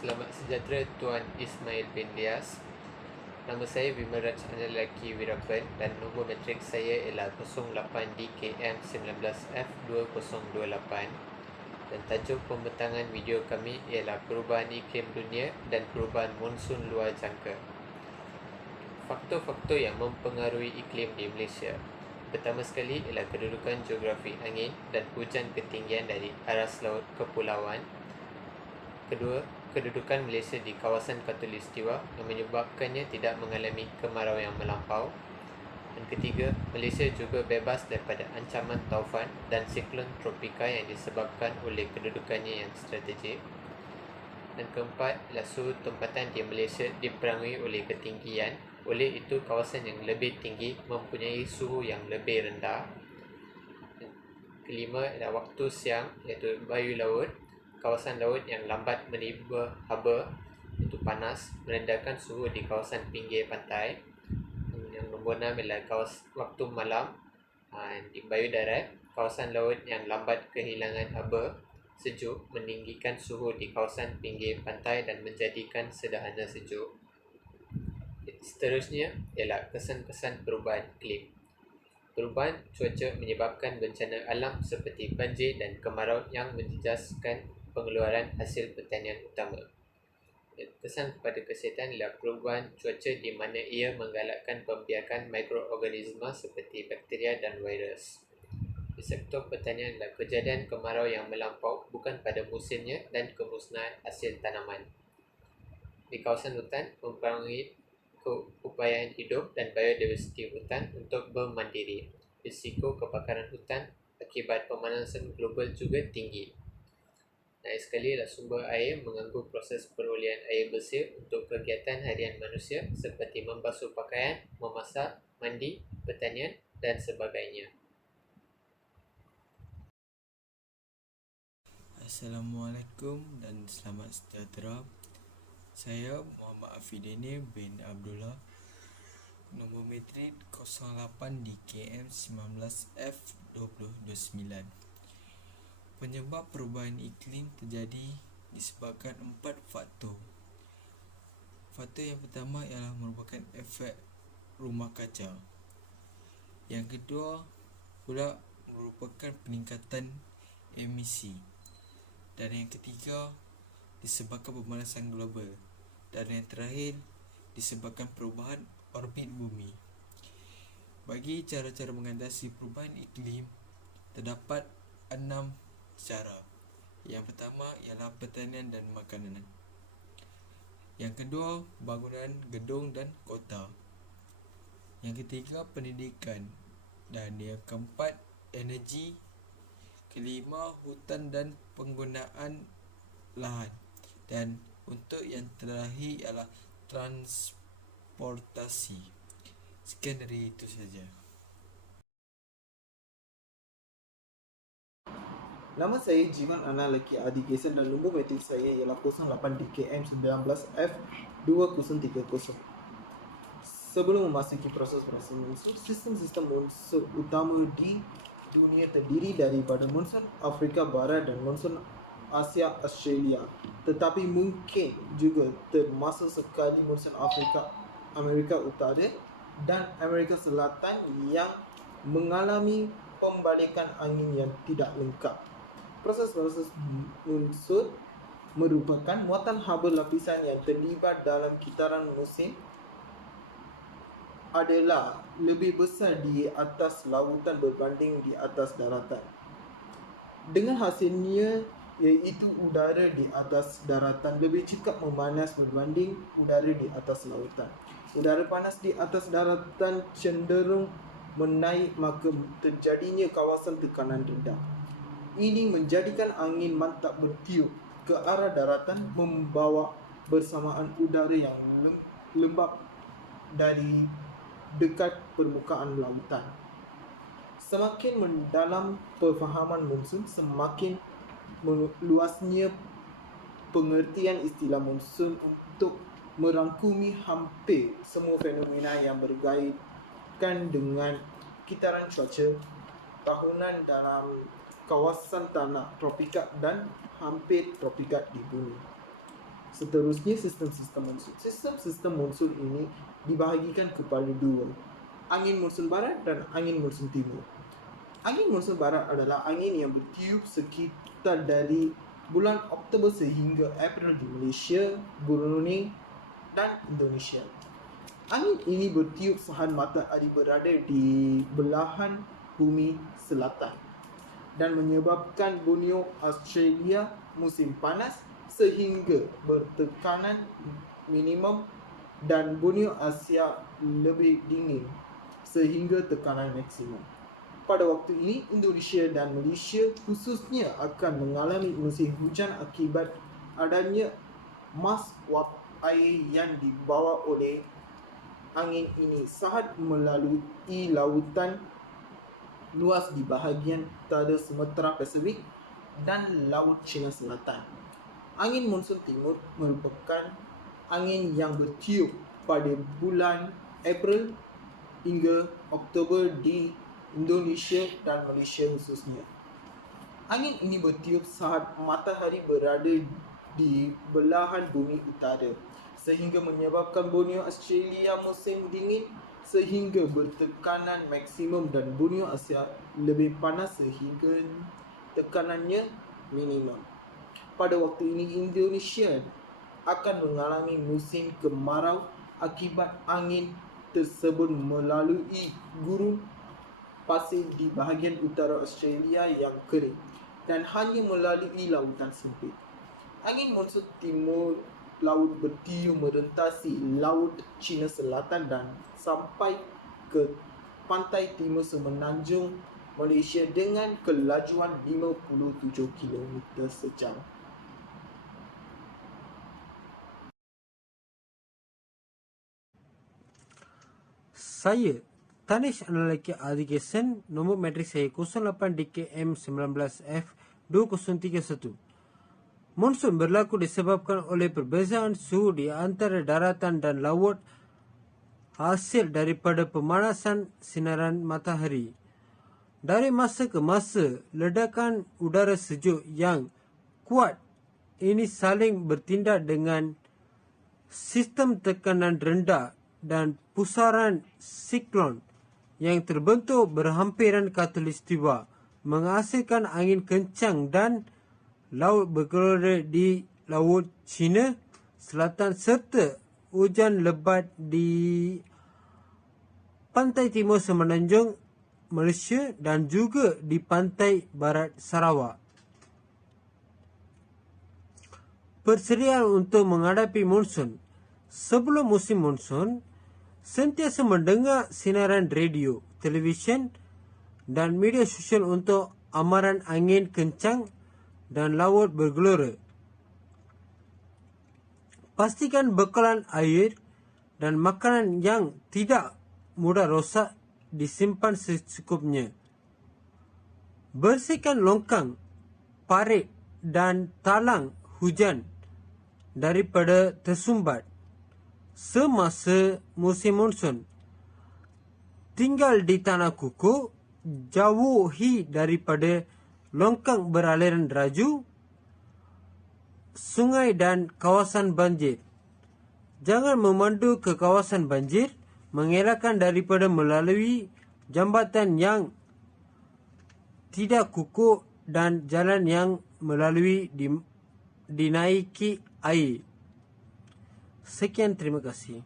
Selamat sejahtera Tuan Ismail bin Lias. Nama saya Vimaraj Analaki Wirapan dan nombor matrik saya ialah 08DKM19F2028 dan tajuk pembentangan video kami ialah perubahan iklim dunia dan perubahan monsun luar jangka. Faktor-faktor yang mempengaruhi iklim di Malaysia. Pertama sekali ialah kedudukan geografi angin dan hujan ketinggian dari aras laut kepulauan. Kedua, kedudukan Malaysia di kawasan khatulistiwa yang menyebabkannya tidak mengalami kemarau yang melampau. Dan ketiga, Malaysia juga bebas daripada ancaman taufan dan siklon tropika yang disebabkan oleh kedudukannya yang strategik. Dan keempat ialah suhu tempatan di Malaysia diperangi oleh ketinggian. Oleh itu, kawasan yang lebih tinggi mempunyai suhu yang lebih rendah. Dan kelima ialah waktu siang, iaitu bayu laut. Kawasan laut yang lambat meniba haba itu panas, merendahkan suhu di kawasan pinggir pantai. Yang nombor 6 ialah waktu malam di bayu darat. Kawasan laut yang lambat kehilangan haba sejuk, meninggikan suhu di kawasan pinggir pantai dan menjadikan sederhana sejuk. Seterusnya ialah kesan-kesan perubahan iklim. Perubahan cuaca menyebabkan bencana alam seperti banjir dan kemarau yang menjejaskan pengeluaran hasil pertanian utama. Kesan kepada kesihatan ialah perubahan cuaca di mana ia menggalakkan pembiakan mikroorganisma seperti bakteria dan virus. Di sektor pertanian ialah kejadian kemarau yang melampau bukan pada musimnya dan kemusnahan hasil tanaman. Di kawasan hutan mempengaruhi keupayaan hidup dan biodiversiti hutan untuk bermandiri. Risiko kebakaran hutan akibat pemanasan global juga tinggi. Naik sekali ialah sumber air mengganggu proses perolehan air bersih untuk kegiatan harian manusia seperti membasuh pakaian, memasak, mandi, pertanian dan sebagainya. Assalamualaikum dan selamat sejahtera. Saya Muhammad Afidini bin Abdullah, nombor matrik 08 DKM 19F2029. Penyebab perubahan iklim terjadi disebabkan 4 faktor. Faktor yang pertama ialah merupakan efek rumah kaca. Yang kedua pula merupakan peningkatan emisi. Dan yang ketiga disebabkan pemanasan global. Dan yang terakhir disebabkan perubahan orbit bumi. Bagi cara-cara mengatasi perubahan iklim, terdapat 6 cara. Yang pertama ialah pertanian dan makanan. Yang kedua, bangunan gedung dan kota. Yang ketiga, pendidikan. Dan yang keempat, energi. Kelima, hutan dan penggunaan lahan. Dan untuk yang terakhir ialah transportasi. Sekian dari itu saja. Nama saya Jivan Analaki Adi Gesan dan nombor matrik saya ialah 08DKM19F2030. Sebelum memasuki proses monsun, sistem monsun utama di dunia terdiri daripada monsun Afrika Barat dan monsun Asia Australia. Tetapi mungkin juga termasuk sekali monsun Amerika Utara dan Amerika Selatan yang mengalami pembalikan angin yang tidak lengkap. Proses-proses monsun merupakan muatan haba lapisan yang terlibat dalam kitaran musim adalah lebih besar di atas lautan berbanding di atas daratan. Dengan hasilnya iaitu udara di atas daratan lebih cepat memanas berbanding udara di atas lautan. Udara panas di atas daratan cenderung menaik, maka terjadinya kawasan tekanan rendah. Ini menjadikan angin mantap bertiup ke arah daratan, membawa bersamaan udara yang lembap dari dekat permukaan lautan. Semakin mendalam perfahaman monsun, semakin luasnya pengertian istilah monsun untuk merangkumi hampir semua fenomena yang berkaitan dengan kitaran cuaca tahunan dalam kawasan tanah tropika dan hampir tropika di bumi. Seterusnya sistem-sistem monsun. Sistem-sistem monsun ini dibahagikan kepada dua, angin monsun barat dan angin monsun timur. Angin monsun barat adalah angin yang bertiup sekitar dari bulan Oktober sehingga April di Malaysia, Brunei dan Indonesia. Angin ini bertiup saat matahari berada di belahan bumi selatan dan menyebabkan Borneo Australia musim panas sehingga bertekanan minimum, dan Borneo Asia lebih dingin sehingga tekanan maksimum. Pada waktu ini, Indonesia dan Malaysia khususnya akan mengalami musim hujan akibat adanya mas wap air yang dibawa oleh angin ini saat melalui lautan luas di bahagian utara Sumatera Pasifik dan Laut Cina Selatan. Angin monsun timur merupakan angin yang bertiup pada bulan April hingga Oktober di Indonesia dan Malaysia khususnya. Angin ini bertiup saat matahari berada di belahan bumi utara sehingga menyebabkan Borneo Australia musim dingin sehingga bertekanan maksimum, dan Borneo Asia lebih panas sehingga tekanannya minimum. Pada waktu ini Indonesia akan mengalami musim kemarau akibat angin tersebut melalui gurun pasir di bahagian utara Australia yang kering dan hanya melalui lautan sempit. Angin monsun timur laut bertiup merentasi Laut Cina Selatan dan sampai ke pantai timur semenanjung Malaysia dengan kelajuan 57 km sejam. Saya, Tanish Analaki Adigesan, nombor matrik saya 08 DKM 19F 2031. Monsun berlaku disebabkan oleh perbezaan suhu di antara daratan dan laut hasil daripada pemanasan sinaran matahari. Dari masa ke masa, ledakan udara sejuk yang kuat ini saling bertindak dengan sistem tekanan rendah dan pusaran siklon yang terbentuk berhampiran khatulistiwa menghasilkan angin kencang dan laut bergelora di Laut Cina Selatan serta hujan lebat di pantai timur semenanjung Malaysia dan juga di pantai barat Sarawak. Persediaan untuk menghadapi monsun. Sebelum musim monsun, sentiasa mendengar sinaran radio, televisyen dan media sosial untuk amaran angin kencang dan laut bergelora. Pastikan bekalan air dan makanan yang tidak mudah rosak disimpan secukupnya. Bersihkan longkang, parit dan talang hujan daripada tersumbat semasa musim monsun. Tinggal di tanah kukuh, jauhi daripada longkang beraliran deraju, sungai dan kawasan banjir. Jangan memandu ke kawasan banjir, mengelakkan daripada melalui jambatan yang tidak kukuh dan jalan yang melalui dinaiki air. Sekian, terima kasih.